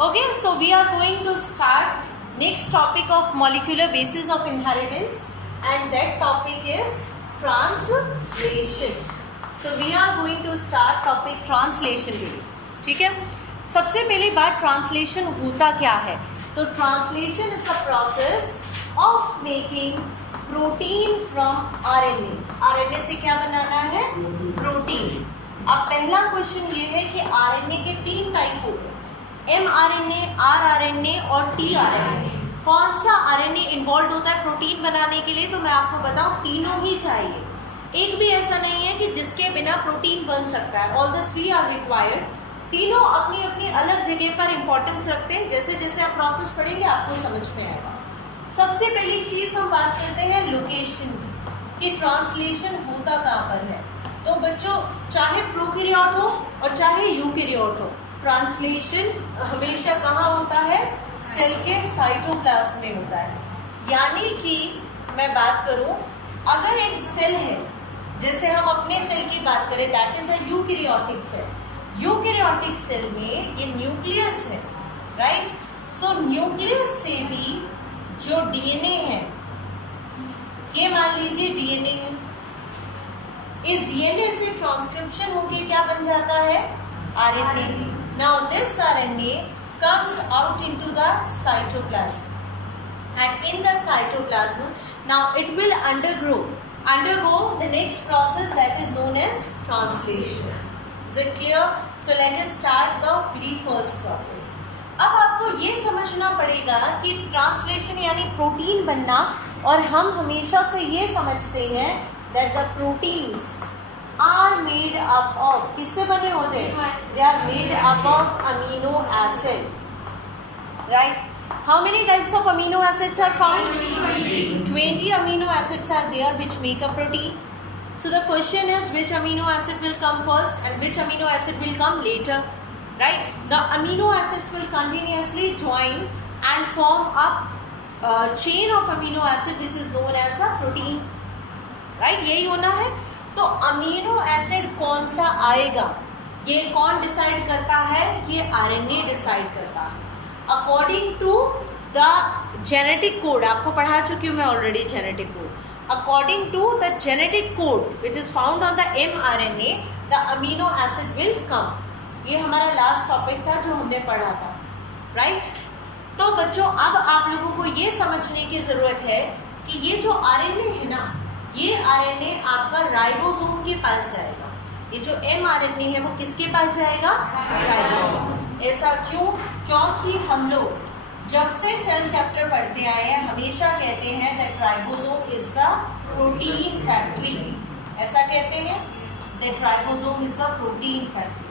Okay, so we are going to start next topic of molecular basis of inheritance, and that topic is translation. So we are going to start topic translation के लिए. ठीक है, सबसे पहली बात translation होता क्या है. तो translation is the process of making protein from RNA. RNA से क्या बनाना है? प्रोटीन. अब पहला क्वेश्चन ये है कि आरएनए के तीन टाइप हो गए, mRNA, rRNA और tRNA. कौन सा आरएनए इन्वॉल्व होता है प्रोटीन बनाने के लिए? तो मैं आपको बताऊं, तीनों ही चाहिए. एक भी ऐसा नहीं है कि जिसके बिना प्रोटीन बन सकता है. All the three are required. तीनों अपनी अपनी अलग जगह पर इंपॉर्टेंस रखते हैं. जैसे जैसे आप प्रोसेस पढ़ेंगे आपको समझ में आएगा. सबसे पहली चीज हम बात करते हैं लोकेशन की. ट्रांसलेशन होता कहाँ पर है? तो बच्चों, चाहे प्रोकैरियोट हो और चाहे यूकैरियोट हो, ट्रांसलेशन हमेशा कहाँ होता है? सेल के साइटोप्लाज्म में होता है. यानी कि मैं बात करूं, अगर एक सेल है, जैसे हम अपने सेल की बात करें, that is a eukaryotic cell. Eukaryotic cell में ये न्यूक्लियस है, राइट? सो न्यूक्लियस से भी जो डीएनए है, ये मान लीजिए डीएनए है. इस डीएनए से ट्रांसक्रिप्शन होके क्या बन जाता है? RNA. Now this RNA comes out into the cytoplasm, and in the cytoplasm, now it will undergo the next process that is known as translation. Is it clear? So let us start the very first process. अब आपको ये समझना पड़ेगा कि translation यानी protein बनना, और हम हमेशा से ये समझते हैं that the proteins are made up of, किससे बने होते हैं? They are made up of amino acid, right? How many types of amino acids are found? 20 amino acids are there which make a protein. So the question is, which amino acid will come first and which amino acid will come later, right? The amino acids will continuously join and form a chain of amino acid which is known as the protein, right? यही होना है. तो amino acid कौन सा आएगा, ये कौन decide करता है? ये आरएनए डिसाइड करता है. According to the genetic code, आपको पढ़ा चुकी हूँ मैं already genetic code. According to the genetic code which is found on the mRNA, the amino acid will come. ये हमारा लास्ट टॉपिक था जो हमने पढ़ा था, राइट? तो बच्चों, अब आप लोगों को ये समझने की जरूरत है कि ये जो आरएनए है ना, ये आरएनए आपका राइबोसोम के पास जाएगा. ये जो mRNA है वो किसके पास जाएगा? राइबोसोम. ऐसा क्यों? क्योंकि हम लोग जब से सेल चैप्टर पढ़ते आए हैं हमेशा कहते हैं that ribosome is the protein factory. ऐसा कहते हैं that ribosome is the protein factory.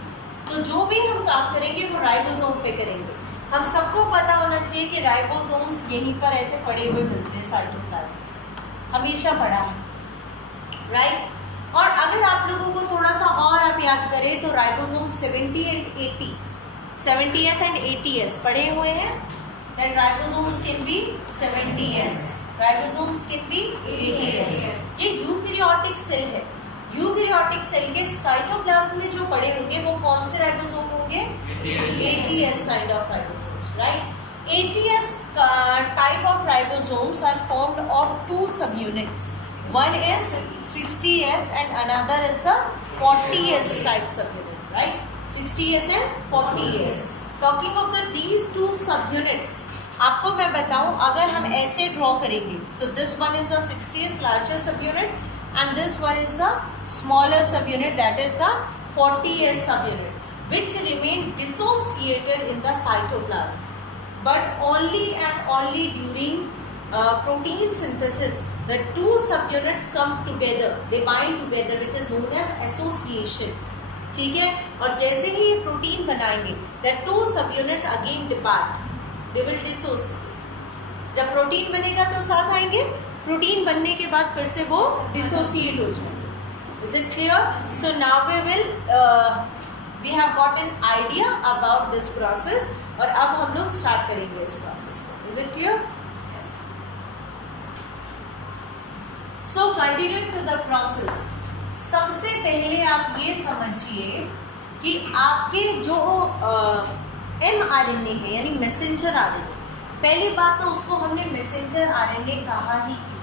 तो जो भी हम काम करेंगे वो राइबोसोम पे करेंगे. हम सबको पता होना चाहिए कि राइबोसोम्स यहीं पर ऐसे पड़े हुए मिलते हैं साइटोप्लाज्म में. हमेशा पढ़ा है, राइट? और अगर आप लोगों को थोड़ा सा और आप याद करें तो ribosome 70 and 80, 70S and 80S पढ़े हुए हैं. That ribosomes can be 70S, ribosomes can be 80S. ये यूकैरियोटिक सेल है. यूकैरियोटिक सेल के साइटोप्लाज्म में जो पड़े होंगे वो कौन से राइबोसोम होंगे? 80S kind of ribosomes, right? 80S type of ribosomes are formed of two subunits. One is 60S and another is the 40S type subunit, right? 60S and 40S. Talking of these two subunits, आपको मैं बताऊं, अगर हम ऐसे draw करेंगे, so this one is the 60S larger subunit and this one is the smaller subunit, that is the 40S subunit, which remain dissociated in the cytoplasm. But only and only during protein synthesis, the two subunits come together, they bind together, which is known as association. ठीक है? और जैसे ही ये protein बनाएंगे, the two subunits again depart, they will dissociate. जब protein बनेगा तो साथ आएंगे, प्रोटीन बनने के बाद फिर से वो डिसोसिएट हो जाएंगे. Is it clear? So now we have got an idea about this process, और अब हम लोग स्टार्ट करेंगे इस प्रोसेस को. Is it clear? So continuing to the process, सबसे पहले आप ये समझिए कि आपके जो आरएनए है यानी मैसेंजर आरएनए, पहली बात तो उसको हमने मैसेंजर आरएनए कहा ही क्यों?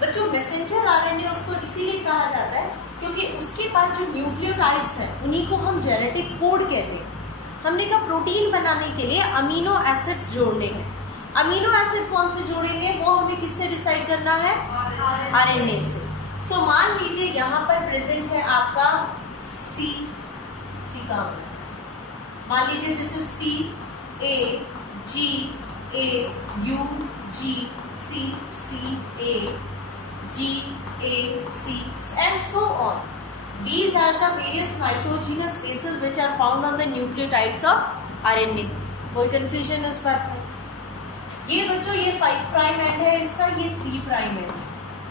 बच्चों मैसेंजर आरएनए उसको इसीलिए कहा जाता है क्योंकि उसके पास जो न्यूक्लियोटाइड्स हैं उन्हीं को हम जेनेटिक कोड कहते हैं। हमने कहा प्रोटीन बनाने के लिए अमीनो एसिड्स जोड़ने हैं। अमीनो एसिड कौन से जोड़ेंगे वो हमें किससे डिसाइड करना है? आरएनए से। सो मान लीजिए यहाँ पर प्रेजेंट है आपका सी का मान लीजिए this is C A G A U G C C A G A C and so on. These are the various nitrogenous bases which are found on the nucleotides of RNA. कोई confusion इस पर? ये बच्चों ये 5 prime and है इसका, ये 3 prime and है,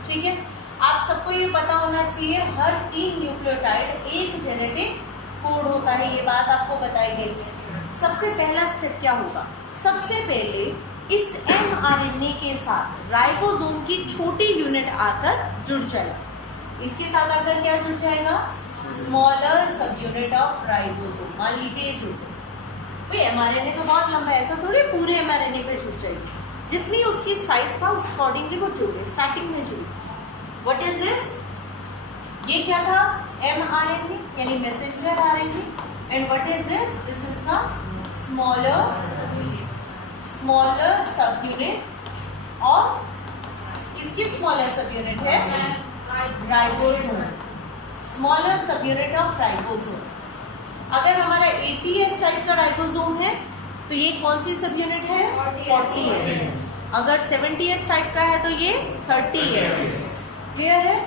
ठीक है। आप सबको ये पता होना चाहिए हर 3 न्यूक्लियोटाइड एक जेनेटिक कोड होता है, ये बात आपको बताई गई है। सबसे पहला स्टेप क्या होगा? सबसे पहले इस mRNA के साथ राइबोसोम की छोटी यूनिट आकर जुड़ जाएगा। इसके साथ आकर क्या जुड़ जाएगा? स्मॉलर सब यूनिट ऑफ राइबोसोम। मान लीजिए ये जुड़ गई। भाई mRNA तो बहुत लंबा है, ऐसा थोड़ी पूरे mRNA पे जुड़ जाएगी। जितनी उसकी साइज था उस अकॉर्डिंगली वो जुड़ गई, स्टार्टिंग में जुड़ गई। What is this? ये क्या था? mRNA यानी messenger RNA. And what is this? This is the smaller सब यूनिट ऑफ, किसकी स्मॉलर सब यूनिट है? राइबोसोम, स्मॉलर सब यूनिट ऑफ राइबोसोम। अगर हमारा 80S टाइप का राइबोसोम है तो ये कौन सी सब यूनिट है? 40S। अगर 70S टाइप का है तो ये 30S। क्लियर है?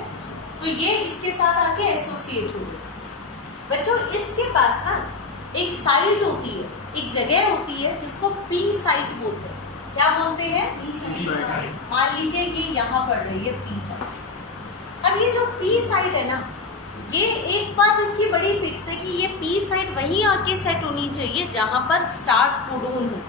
तो ये इसके साथ आके एसोसिएट हो गए। बच्चों इसके पास ना एक साइट होती है, एक जगह होती है जिसको पी साइट बोलते हैं। क्या बोलते हैं? P site. मान लीजिए ये यहाँ पड़ रही है पी साइट। अब ये जो पी साइट है ना, ये एक बात इसकी बड़ी फिक्स है कि ये पी साइट वहीं आके सेट होनी चाहिए जहाँ पर स्टार्ट कोडोन हो।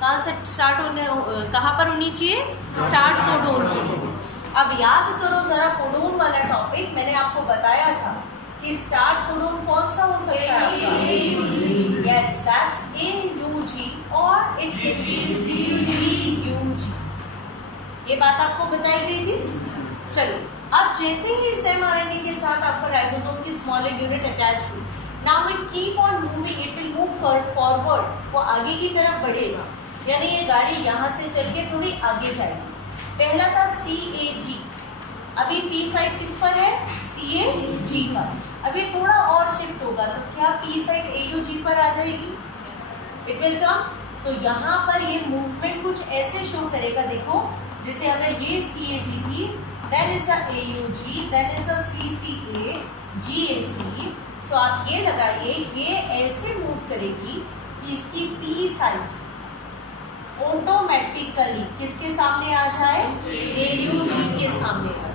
कहाँ से स्टार्ट होने, कहाँ पर होनी चाहिए? स्टार्ट कोडोन की जगह। अब याद करो जरा कोडोन वाला टॉपिक, मैंने आपको बताया था कि स्टार्ट कोडोन कौन सा हो सकता है? यस, दैट्स AUG और इट कैन बी GUG। ये बात आपको बताई गई थी। चलो अब जैसे ही इस mRNA के साथ आपका राइबोसोम की स्मॉलर यूनिट अटैच हुई, now it keep on moving, it will move forward, वो आगे की तरफ बढ़ेगा। यानी ये गाड़ी यहाँ से चल के थोड़ी आगे जाएगी। पहला था CAG, अभी पी साइड किस पर है? CAG पर। अभी थोड़ा और शिफ्ट होगा तो क्या पी साइड AUG पर आ जाएगी? It will come. तो यहाँ पर ये मूवमेंट कुछ ऐसे शो करेगा, देखो जैसे अगर ये CAG थी, then is the AUG, then is the CCA, GAC। So आप ये लगाइए, ये ऐसे मूव करेगी कि इसकी पी साइड ऑटोमेटिकली किसके सामने आ जाए? AUG के सामने आ जाए।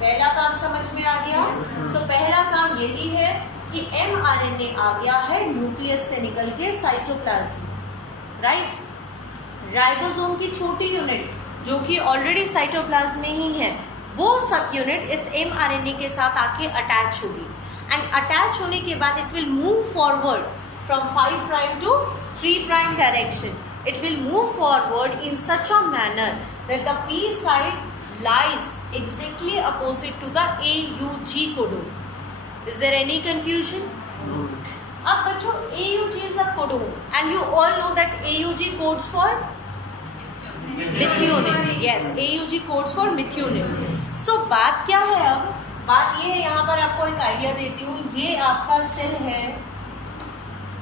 पहला काम समझ में आ गया? सो पहला काम यही है कि mRNA आ गया है न्यूक्लियस से निकल के साइटोप्लाज्म, राइट। राइबोसोम की छोटी यूनिट जो कि ऑलरेडी साइटोप्लाज्म में ही है, वो सब यूनिट इस mRNA के साथ आके अटैच होगी। एंड अटैच होने के बाद it will move forward from 5 prime to 3 prime direction. It will move forward in such a manner that the P site lies exactly opposite to the AUG codon. Is there any confusion? No. अब बच्चों AUG is a codon and you all know that AUG codes for methionine. Yes, AUG codes for methionine. So बात क्या है अब? बात ये है, यहाँ पर आपको एक आइडिया देती हूँ। ये आपका सेल है,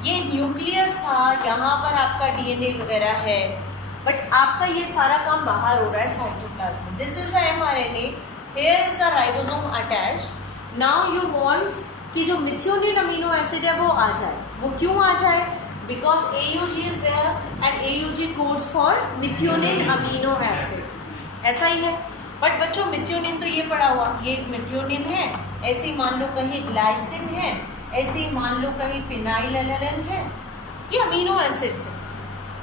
ये न्यूक्लियस था, यहाँ पर आपका DNA वगैरह है, बट आपका ये सारा काम बाहर हो रहा है cytoplasm. This is the mRNA, here is the ribosome attached. Now you wants कि जो मिथियोनिन अमीनो एसिड है वो आ जाए। वो क्यों आ जाए? Because AUG is there and AUG codes for methionine amino acid. ऐसा ही है। बट बच्चों मिथियोनिन तो ये पड़ा हुआ, ये मिथियोनिन है, ऐसे मान लो कहीं ग्लाइसिन है, ऐसे ही मान लो कहीं फिनाइलएलानाइन है। ये अमीनो एसिड्स हैं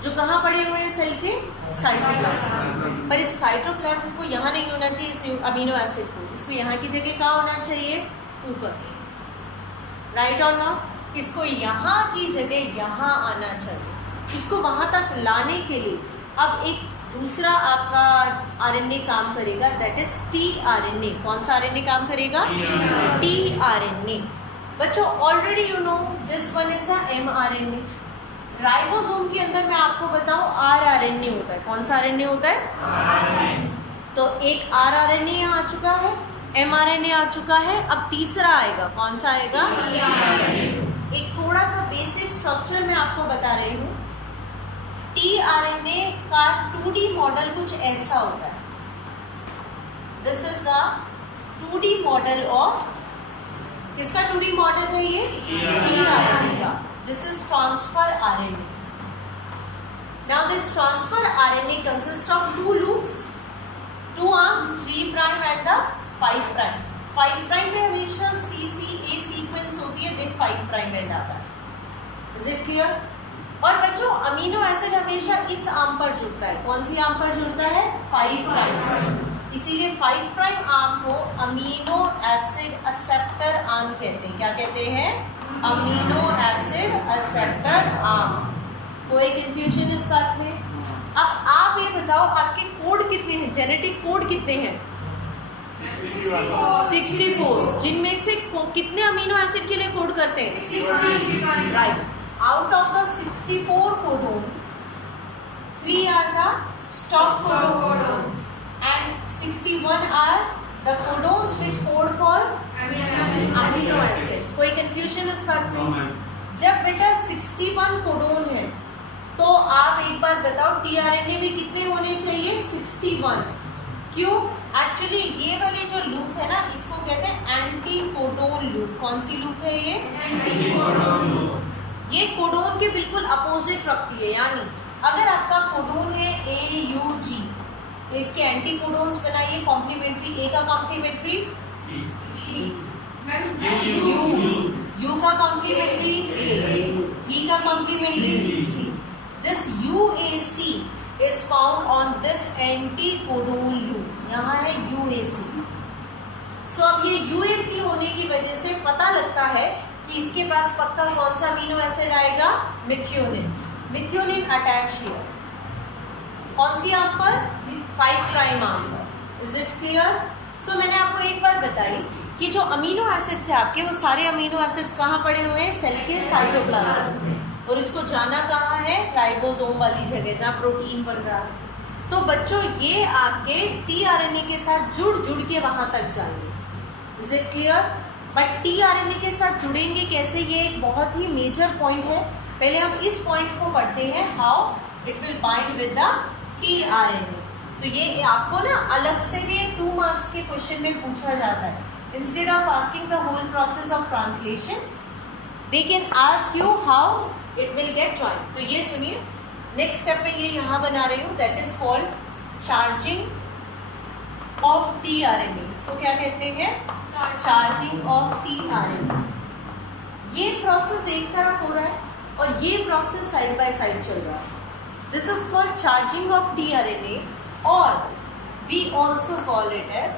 जो कहाँ पड़े हुए हैं? सेल के साइटोप्लाज्म। पर इस साइटोप्लाज्म को यहाँ नहीं होना चाहिए, इस अमीनो एसिड को। इसको यहाँ की जगह कहाँ होना चाहिए? ऊपर। राइट और नॉट? इसको यहाँ की जगह यहाँ आना चाहिए। इसको वहां तक लाने के लिए अब एक दूसरा आपका आरएनए काम करेगा, दैट इज टीआरएनए। कौन सा आरएनए काम करेगा? टीआरएनए। बच्चों already you know this one is the mRNA. Ribosome के अंदर मैं आपको बताऊं आरआरएनए होता है। कौन सा आरएनए होता है? आरआरएनए। तो एक आरआरएनए आ चुका है, एमआरएनए आ चुका है, अब तीसरा आएगा। कौन सा आएगा? एक थोड़ा सा बेसिक स्ट्रक्चर मैं आपको बता रही हूँ। टीआरएनए का 2D मॉडल कुछ ऐसा होता है। This is the 2D model of, किसका 2D मॉडल है ये? टीआरएनए का। This is transfer RNA. Now this transfer RNA consist of 2 loops, 2 arms, 3 prime and the 5 prime. 5 prime में हमेशा CCA सीक्वेंस होती है, देन 5 प्राइम एंड आता है। Is it clear? और बच्चों अमीनो एसिड हमेशा इस आर्म पर जुड़ता है। कौन सी आर्म पर जुड़ता है? 5 प्राइम। इसीलिए 5 प्राइम आर्म को अमीनो एसिड एक्सेप्टर आर्म कहते हैं। क्या कहते हैं? Amino acid acceptor arm. कोई कंफ्यूजन इस बात में? अब आप ये बताओ आपके कोड कितने हैं? जेनेटिक कोड कितने हैं? 64। जिनमें से कितने अमीनो एसिड के लिए कोड करते हैं? Right. Out of the 64 codon, 3 are the stop codons and 61 are the codons which code for amino acid. कोई confusion इस बात में? जब बेटा 61 कोडोन है तो आप एक बात बताओ टीआरएनए भी कितने होने चाहिए? 61। क्यों? एक्चुअली ये वाले जो लूप है ना, इसको कहते हैं एंटी कोडोन लूप। कौन सी लूप है ये? Anti codon loop. ये कोडोन के बिल्कुल अपोजिट रखती है, यानी अगर आपका कोडोन है AUG तो इसके एंटी कोडोन्स बनाइए कॉम्प्लीमेंट्री। ए का कॉम्प्लीमेंट्री U का कॉम्प्लीमेंट्री A, G का complementary C। This UAC is found on this anticodon loop. यहाँ है UAC। सो अब ये UAC होने की वजह से पता लगता है कि इसके पास पक्का कौन सा अमीनो एसिड आएगा? मिथ्योनिन। Methionine attach here. कौन सी आर्म पर? 5 प्राइम आर्म पर। Is it clear? सो मैंने आपको एक बात बताई कि जो अमीनो एसिड्स है आपके, वो सारे अमीनो एसिड्स कहाँ पड़े हुए हैं? सेल के साइटोप्लाज्म में। और इसको जाना कहाँ है? राइबोसोम वाली जगह जहाँ प्रोटीन बन रहा है। तो बच्चों ये आपके टीआरएनए के साथ जुड़ के वहां तक जाएंगे। Is it clear? But tRNA के साथ जुड़ेंगे कैसे, ये एक बहुत ही मेजर पॉइंट है। पहले हम इस पॉइंट को पढ़ते हैं, how it will bind with the tRNA. तो ये आपको ना अलग से भी 2 मार्क्स के क्वेश्चन में पूछा जाता है। Instead of asking the whole process of translation, they can ask you how it will get join. तो ये सुनिए, नेक्स्ट स्टेप में ये यहाँ बना रही हूँ, that is called charging of tRNA. इसको क्या कहते हैं? Charging of tRNA. ये प्रोसेस एक तरफ हो रहा है और ये प्रोसेस साइड बाय साइड चल रहा है। This is called charging of tRNA, और we also call it as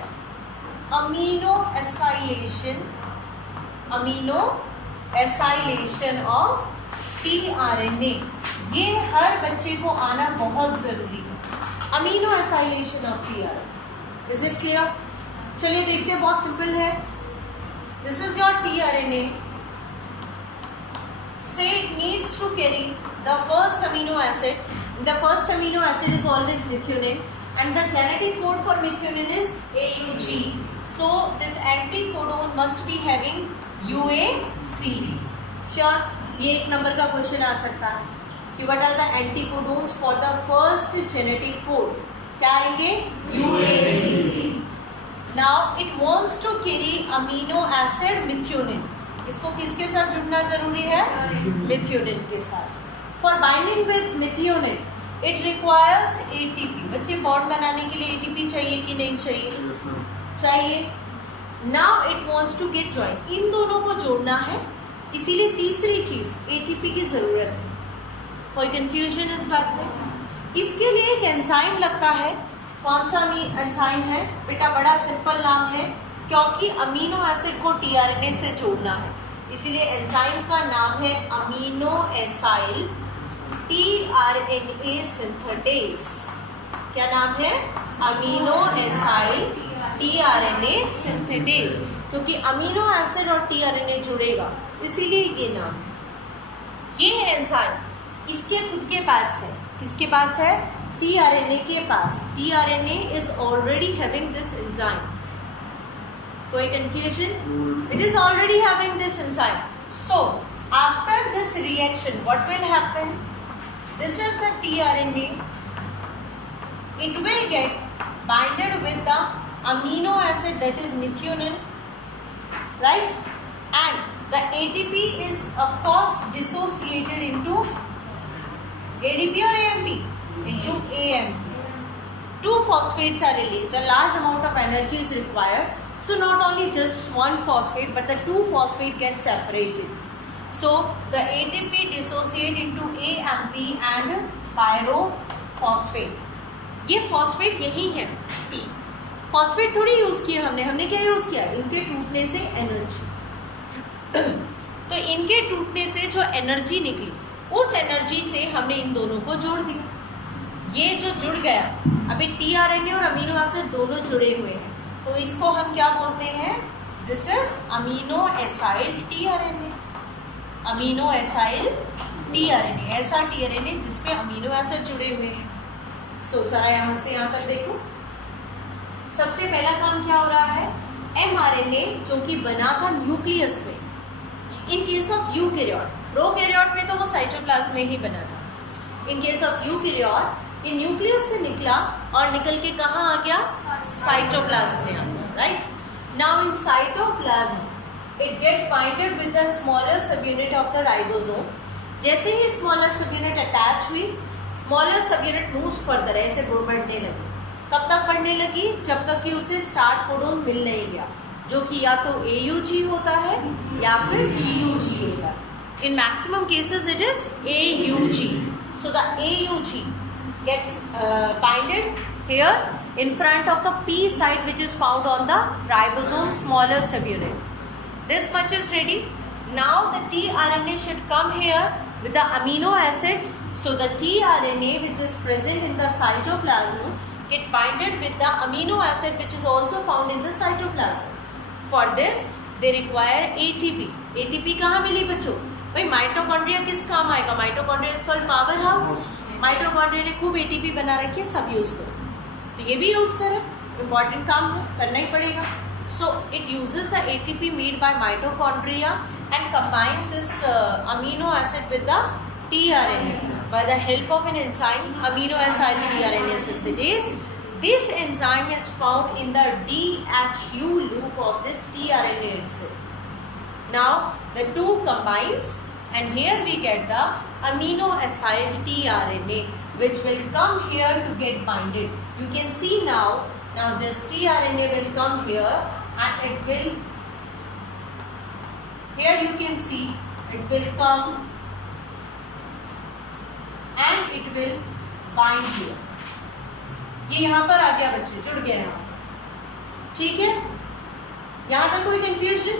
aminoacylation. Aminoacylation of tRNA. ये हर बच्चे को आना बहुत जरूरी है, aminoacylation of tRNA. Is it clear? चलिए देखते हैं, बहुत सिंपल है। This is your tRNA. Say it needs to carry the first amino acid. The first amino acid is always methionine and the genetic code for methionine is AUG. So this anticodon must be having UAC. Sure, ये एक number का question आ सकता है कि what are the anticodons for the first genetic code? क्या आएंगे? UAC. Now it wants to carry amino acid methionine. इसको किसके साथ जुड़ना जरूरी है? methionine के साथ. For binding with methionine it requires ATP। बच्चे बॉन्ड बनाने के लिए ATP चाहिए कि नहीं चाहिए? चाहिए। Now it wants to get join. इन दोनों को जोड़ना है, इसीलिए तीसरी चीज ATP की जरूरत है। कोई कंफ्यूजन इस बात में? इसके लिए एक एंजाइम लगता है। कौन सा एंजाइम है बेटा? बड़ा सिंपल नाम है, क्योंकि अमीनो एसिड को टीआरएनए से जोड़ना है, इसीलिए एंजाइम का नाम है amino acyl tRNA tRNA synthetase. क्या नाम है? अमीनो एसाइल tRNA सिंथेटेज, क्योंकि अमीनो एसिड और tRNA जुड़ेगा इसीलिए ये नाम है। ये एंजाइम इसके खुद के पास है। किसके पास है? tRNA के पास। tRNA is already having this enzyme. कोई confusion? It is already having this enzyme. So after this reaction, what will happen? This is the tRNA. It will get binded with the amino acid, that is methionine, right? And the ATP is of course dissociated into ADP or AMP? Into AMP. 2 phosphates are released. A large amount of energy is required. So not only just one phosphate, but the 2 phosphate get separated. So the ATP dissociate into AMP and pyrophosphate. ये phosphate यही है। Phosphate थोड़ी use किया हमने क्या use किया? इनके टूटने से एनर्जी। तो इनके टूटने से जो एनर्जी निकली, उस एनर्जी से हमने इन दोनों को जोड़ दिया। ये जो जुड़ गया, अभी tRNA और अमीनो एसिड दोनों जुड़े हुए हैं, तो इसको हम क्या बोलते हैं? This is amino acyl tRNA। Amino acyl tRNA, ऐसा tRNA जिसपे अमीनो एसिड जुड़े हुए हैं। सो जरा यहाँ से यहाँ तक देखो। सबसे पहला काम क्या हो रहा है? mRNA जो कि बना था न्यूक्लियस में। In case of eukaryote, prokaryote में तो वो साइटोप्लाज्म में ही बना था। इन केस ऑफ यूकैरियोट ये न्यूक्लियस से निकला और निकल के कहाँ आ गया? साइटोप्लाज्म में आ गया, right? Now in cytoplasm it get binded with the smaller subunit of the ribosome. जैसे ही स्मॉलर सबयूनिट अटैच हुई, स्मॉलर सबयूनिट मूव्स फर्दर, ऐसे बढ़ने लगी। कब तक बढ़ने लगी? जब तक कि उसे स्टार्ट कोडोन मिल नहीं गया, जो कि या तो AUG होता है या फिर GUG होता है। In maximum cases it is AUG। So the AUG gets binded here in front of the P site, which is found on the ribosome smaller subunit. This much is ready. Now the tRNA should come here with the amino acid. So the tRNA which is present in the cytoplasm get binded with the amino acid which is also found in the cytoplasm. For this they require ATP. ATP कहाँ मिली बच्चों? भाई mitochondria किस काम आएगा? Mitochondria is called power house. Mitochondria ने खूब ATP बना रखी है, सब यूज करो। तो ये भी यूज करें, इम्पॉर्टेंट काम है, करना ही पड़ेगा। So it uses the ATP made by mitochondria and combines this amino acid with the tRNA by the help of an enzyme, amino acyl tRNA synthase. This enzyme is found in the DHU loop of this tRNA itself. Now the two combines and here we get the amino acyl tRNA which will come here to get binded. You can see now this tRNA will come here and it will, here you can see it will come and it will bind here. ये यहाँ पर आ गया बच्चे, जुड़ गया यहाँ। ठीक है, यहाँ तक कोई कंफ्यूजन?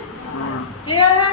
क्लियर है?